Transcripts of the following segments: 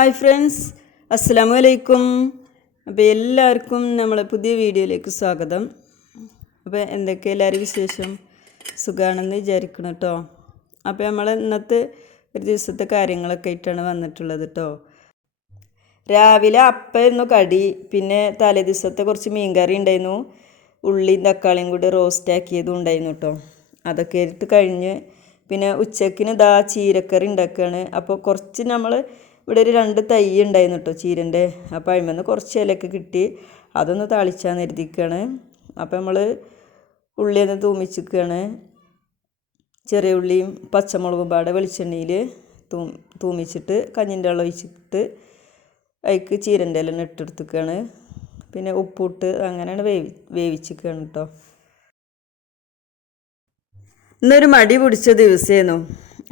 Hi friends, അസ്സലാമു അലൈക്കും. അപ്പോൾ എല്ലാവർക്കും നമ്മളെ പുതിയ വീഡിയോയിലേക്ക് സ്വാഗതം. അപ്പോൾ എന്തൊക്കെ എല്ലാവരും വിശേഷം? സുഖമാണെന്ന് വിചാരിക്കണം കേട്ടോ. അപ്പോൾ നമ്മൾ ഇന്നത്തെ ഒരു ദിവസത്തെ കാര്യങ്ങളൊക്കെ ആയിട്ടാണ് വന്നിട്ടുള്ളത് കേട്ടോ. രാവിലെ അപ്പമായിരുന്നു കടി, പിന്നെ തലേ ദിവസത്തെ കുറച്ച് മീൻകറി ഉണ്ടായിരുന്നു, ഉള്ളിയും തക്കാളിയും കൂടി റോസ്റ്റാക്കിയതും ഉണ്ടായിരുന്നു കേട്ടോ. അതൊക്കെ എടുത്ത് കഴിഞ്ഞ് പിന്നെ ഉച്ചക്കിന് ചീരക്കറി ഉണ്ടാക്കുകയാണ്. അപ്പോൾ കുറച്ച് നമ്മൾ ഇവിടെ ഒരു 2 തൈ ഉണ്ടായിരുന്നു കേട്ടോ ചീരൻ്റെ. അപ്പോൾ അതിന്മേൽ കുറച്ച് ഇലയൊക്കെ കിട്ടി, അതൊന്ന് താളിച്ചാന്ന് കരുതിക്കുകയാണ്. അപ്പോൾ നമ്മൾ ഉള്ളിയൊന്ന് തൂമിച്ചിക്കുകയാണ്. ചെറിയ ഉള്ളിയും പച്ചമുളകും പാടെ വെളിച്ചെണ്ണയിൽ തൂമിച്ചിട്ട് കഞ്ഞിൻ്റെ വെള്ളം ഒഴിച്ചിട്ട് അതിക്ക് ചീരൻ്റെ ഇല ഇട്ടെടുത്തിക്കുകയാണ്. പിന്നെ ഉപ്പിട്ട് അങ്ങനെയാണ് വേവിച്ചിക്കുകയാണ് കേട്ടോ. ഇന്നൊരു മടി പിടിച്ച ദിവസമായിരുന്നു.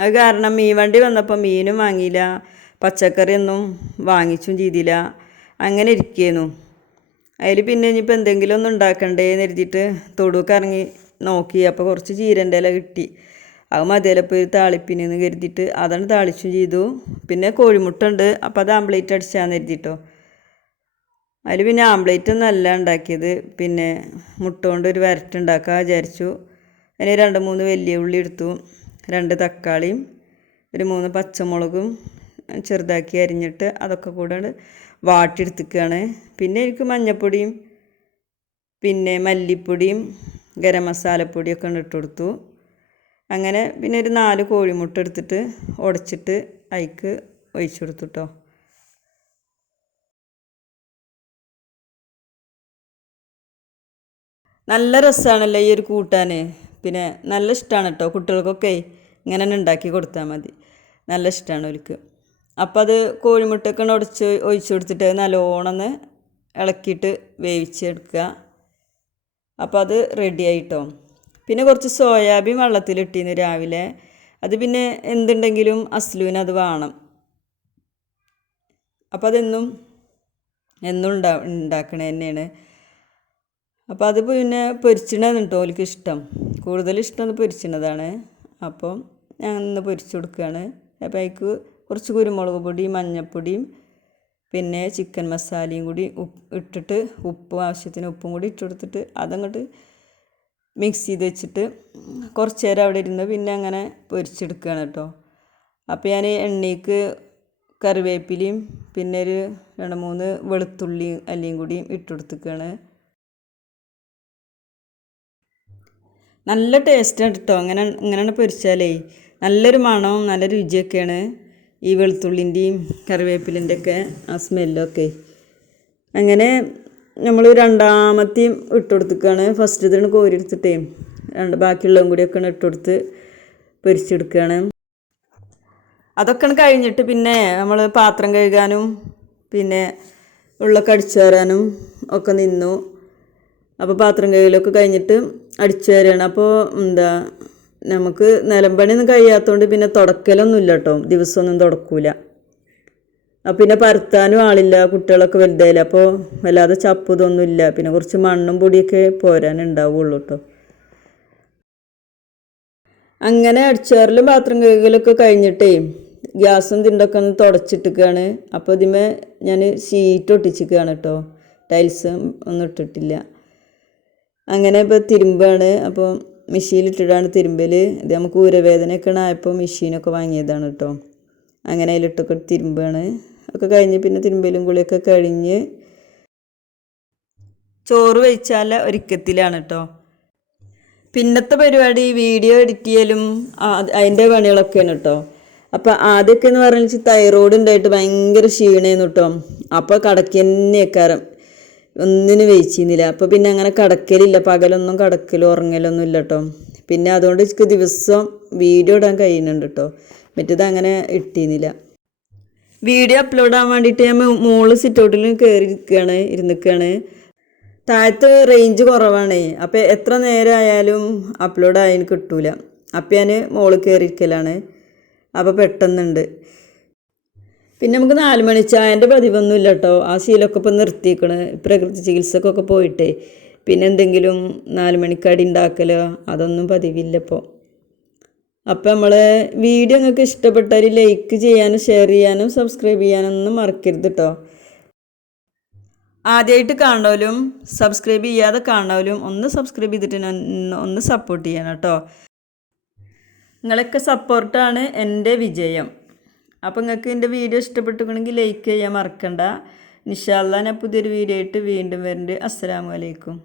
അത് കാരണം മീൻ വണ്ടി വന്നപ്പോൾ മീനും വാങ്ങിയില്ല, പച്ചക്കറിയൊന്നും വാങ്ങിച്ചും ചെയ്തില്ല. അങ്ങനെ ഇരിക്കുകയായിരുന്നു. അതിൽ പിന്നെ ഇനിയിപ്പോൾ എന്തെങ്കിലും ഒന്നും ഉണ്ടാക്കണ്ടേന്ന് കരുതിയിട്ട് തൊടുവൊക്കെ ഇറങ്ങി നോക്കി. അപ്പോൾ കുറച്ച് ചീരൻ്റെ ഇല കിട്ടി, അത് മതിയല്ലപ്പോൾ ഒരു താളിപ്പിനെന്ന് കരുതിയിട്ട് അതാണ് താളിച്ചും ചെയ്തു. പിന്നെ കോഴിമുട്ട ഉണ്ട്, അപ്പോൾ അത് ആംപ്ലേറ്റ് അടിച്ചാന്ന് കരുതിയിട്ടോ. അതിൽ പിന്നെ ആംപ്ലേറ്റ് ഒന്നല്ല ഉണ്ടാക്കിയത്, പിന്നെ മുട്ട കൊണ്ട് ഒരു വരട്ടുണ്ടാക്കാൻ വിചാരിച്ചു. അതിന് 2-3 വലിയ ഉള്ളി എടുത്തു, 2 തക്കാളിയും ഒരു 3 പച്ചമുളകും ചെറുതാക്കി അരിഞ്ഞിട്ട് അതൊക്കെ കൂടെ വാട്ടിയെടുത്തിക്കുകയാണ്. പിന്നെ എനിക്ക് മഞ്ഞൾപ്പൊടിയും പിന്നെ മല്ലിപ്പൊടിയും ഗരം മസാലപ്പൊടിയൊക്കെ ഇട്ട് കൊടുത്തു. അങ്ങനെ പിന്നെ ഒരു 4 കോഴിമുട്ട എടുത്തിട്ട് ഉടച്ചിട്ട് അതിക്ക് ഒഴിച്ചു കൊടുത്തു കേട്ടോ. നല്ല രസമാണല്ലോ ഈ ഒരു കൂട്ടാൻ. പിന്നെ നല്ല ഇഷ്ടമാണ് കേട്ടോ കുട്ടികൾക്കൊക്കെ. ഇങ്ങനെ തന്നെ ഉണ്ടാക്കി കൊടുത്താൽ മതി, നല്ല ഇഷ്ടമാണ് അവർക്ക്. അപ്പോൾ അത് കോഴിമുട്ടയൊക്കെ ഒഴിച്ചു കൊടുത്തിട്ട് നല്ലോണം ഇളക്കിയിട്ട് വേവിച്ചെടുക്കുക. അപ്പോൾ അത് റെഡി ആയിട്ടോ. പിന്നെ കുറച്ച് സോയാബീൻ വെള്ളത്തിലിട്ടിന്ന് രാവിലെ. അത് പിന്നെ എന്തുണ്ടെങ്കിലും അസ്ലുവിന് അത് വേണം. അപ്പോൾ അതെന്നും ഉണ്ടാക്കണേ തന്നെയാണ്. അപ്പോൾ അത് പിന്നെ പൊരിച്ചിടണം കേട്ടോ ഓൾക്ക് ഇഷ്ടം, കൂടുതലിഷ്ടം പൊരിച്ചിടതാണ്. അപ്പോൾ ഞാൻ ഇന്ന് പൊരിച്ചു കൊടുക്കുകയാണ്. അപ്പോൾ അതിക്ക് കുറച്ച് കുരുമുളക് പൊടിയും മഞ്ഞൾപ്പൊടിയും പിന്നെ ചിക്കൻ മസാലയും കൂടി ഇട്ടിട്ട് ആവശ്യത്തിന് ഉപ്പും കൂടി ഇട്ട് കൊടുത്തിട്ട് അതങ്ങോട്ട് മിക്സ് ചെയ്ത് വെച്ചിട്ട് കുറച്ച് നേരം അവിടെ ഇരുന്ന് പിന്നെ അങ്ങനെ പൊരിച്ചെടുക്കുകയാണ് കേട്ടോ. അപ്പോൾ ഞാൻ എണ്ണയ്ക്ക് കറിവേപ്പിലയും പിന്നെ ഒരു 2-3 വെളുത്തുള്ളി അല്ലിയും കൂടിയും ഇട്ട് കൊടുത്തിക്കുകയാണ്. നല്ല ടേസ്റ്റാണ് കേട്ടോ. ഇങ്ങനെയാണ് പൊരിച്ചാലേ നല്ലൊരു മണവും നല്ല രുചിയൊക്കെയാണ് ഈ വെളുത്തുള്ളിൻ്റെയും കറിവേപ്പിലിൻ്റെയൊക്കെ ആ സ്മെല്ലൊക്കെ. അങ്ങനെ നമ്മൾ രണ്ടാമത്തെയും ഇട്ട് കൊടുത്തിക്കുകയാണ്. ഫസ്റ്റ് ഇതാണ് കോരിയെടുത്തിട്ടേ ബാക്കിയുള്ളതും കൂടിയൊക്കെ ഇട്ട് കൊടുത്ത് പൊരിച്ചെടുക്കുകയാണ്. അതൊക്കെ കഴിഞ്ഞിട്ട് പിന്നെ നമ്മൾ പാത്രം കഴുകാനും പിന്നെ ഉള്ളൊക്കെ അടിച്ചു വരാനും ഒക്കെ നിന്നു. അപ്പോൾ പാത്രം കഴുകലൊക്കെ കഴിഞ്ഞിട്ട് അടിച്ചു വരികയാണ്. അപ്പോൾ നമുക്ക് നിലമ്പണിയൊന്നും കഴിയാത്തതുകൊണ്ട് പിന്നെ തുടക്കലൊന്നുമില്ല കേട്ടോ, ദിവസമൊന്നും തുടക്കൂല. അപ്പോൾ പിന്നെ പരത്താനും ആളില്ല, കുട്ടികളൊക്കെ വലുതായില്ല. അപ്പോൾ വല്ലാതെ ചപ്പ് ഇതൊന്നുമില്ല. പിന്നെ കുറച്ച് മണ്ണും പൊടിയൊക്കെ പോരാനുണ്ടാവുള്ളൂ കേട്ടോ. അങ്ങനെ അടിച്ചുവാരലും പാത്രം കഴുകലൊക്കെ കഴിഞ്ഞിട്ടേ ഗ്യാസും തിണ്ടൊക്കെ ഒന്ന് തുടച്ചിട്ടിക്കുകയാണ്. അപ്പോൾ ഇതിമേ ഞാൻ ഷീറ്റ് ഒട്ടിച്ചിക്കുകയാണ് കേട്ടോ, ടൈൽസ് ഒന്നും ഇട്ടിട്ടില്ല. അങ്ങനെ ഇപ്പോൾ തിരുമ്പാണ്. അപ്പോൾ മെഷീനിലിട്ടിട്ടാണ് തിരുമ്പൽ. ഇത് നമുക്ക് ഊരവേദനയൊക്കെ ആയപ്പോൾ മെഷീനൊക്കെ വാങ്ങിയതാണ് കേട്ടോ. അങ്ങനെ അതിലിട്ടൊക്കെ തിരുമ്പാണ്. ഒക്കെ കഴിഞ്ഞ് പിന്നെ തിരുമ്പലും കുളിയൊക്കെ കഴിഞ്ഞ് ചോറ് വെച്ചാൽ ഒരുക്കത്തിലാണ് കേട്ടോ. പിന്നത്തെ പരിപാടി വീഡിയോ എഡിറ്റ് ചെയ്യലും അതിൻ്റെ പണികളൊക്കെയാണ് കേട്ടോ. അപ്പോൾ ആദ്യമൊക്കെ എന്ന് പറഞ്ഞാൽ തൈറോയ്ഡ് ഉണ്ടായിട്ട് ഭയങ്കര ക്ഷീണമായിരുന്നു കേട്ടോ. അപ്പോൾ കടക്ക് തന്നെക്കാരം ഒന്നിനും വെയിച്ചിരുന്നില്ല. അപ്പോൾ പിന്നെ അങ്ങനെ കടക്കലില്ല, പകലൊന്നും കടക്കലും ഉറങ്ങലൊന്നും ഇല്ല കേട്ടോ. പിന്നെ അതുകൊണ്ട് എനിക്ക് ദിവസം വീഡിയോ ഇടാൻ കഴിയുന്നുണ്ട് കേട്ടോ, മറ്റേത് അങ്ങനെ ഇട്ടിരുന്നില്ല. വീഡിയോ അപ്ലോഡ് ആവാൻ വേണ്ടിയിട്ട് ഞാൻ മോള് സിറ്റൗട്ടിൽ ഇരുന്നിക്കുകയാണ്. താഴത്ത് റേഞ്ച് കുറവാണേ, അപ്പോൾ എത്ര നേരം ആയാലും അപ്ലോഡ് ആയതിന് കിട്ടൂല. അപ്പം ഞാൻ മോള് കയറിയിരിക്കലാണ്. അപ്പോൾ പെട്ടെന്നുണ്ട്. പിന്നെ നമുക്ക് 4 മണി ചായൻ്റെ പതിവൊന്നുമില്ല കേട്ടോ. ആ ശീലമൊക്കെ ഇപ്പോൾ നിർത്തിയേക്കണ്, പ്രകൃതി ചികിത്സക്കൊക്കെ പോയിട്ടേ. പിന്നെ എന്തെങ്കിലും 4 മണിക്കടി ഉണ്ടാക്കലോ അതൊന്നും പതിവില്ല ഇപ്പോൾ. അപ്പോൾ നമ്മൾ വീഡിയോ നിങ്ങൾക്ക് ഇഷ്ടപ്പെട്ടാൽ ലൈക്ക് ചെയ്യാനും ഷെയർ ചെയ്യാനും സബ്സ്ക്രൈബ് ചെയ്യാനും ഒന്നും മറക്കരുത് കേട്ടോ. ആദ്യമായിട്ട് കാണണവരും സബ്സ്ക്രൈബ് ചെയ്യാതെ കാണണവരും ഒന്ന് സബ്സ്ക്രൈബ് ചെയ്തിട്ട് ഒന്ന് സപ്പോർട്ട് ചെയ്യണം കേട്ടോ. നിങ്ങളൊക്കെ സപ്പോർട്ടാണ് എൻ്റെ വിജയം. അപ്പോൾ നിങ്ങൾക്ക് എൻ്റെ വീഡിയോ ഇഷ്ടപ്പെട്ടിട്ടുണ്ടെങ്കിൽ ലൈക്ക് ചെയ്യാൻ മറക്കണ്ട. ഇൻഷാ അല്ലാഹ് ഞാൻ പുതിയൊരു വീഡിയോ ആയിട്ട് വീണ്ടും വരുന്നുണ്ട്. അസ്സലാമു അലൈക്കും.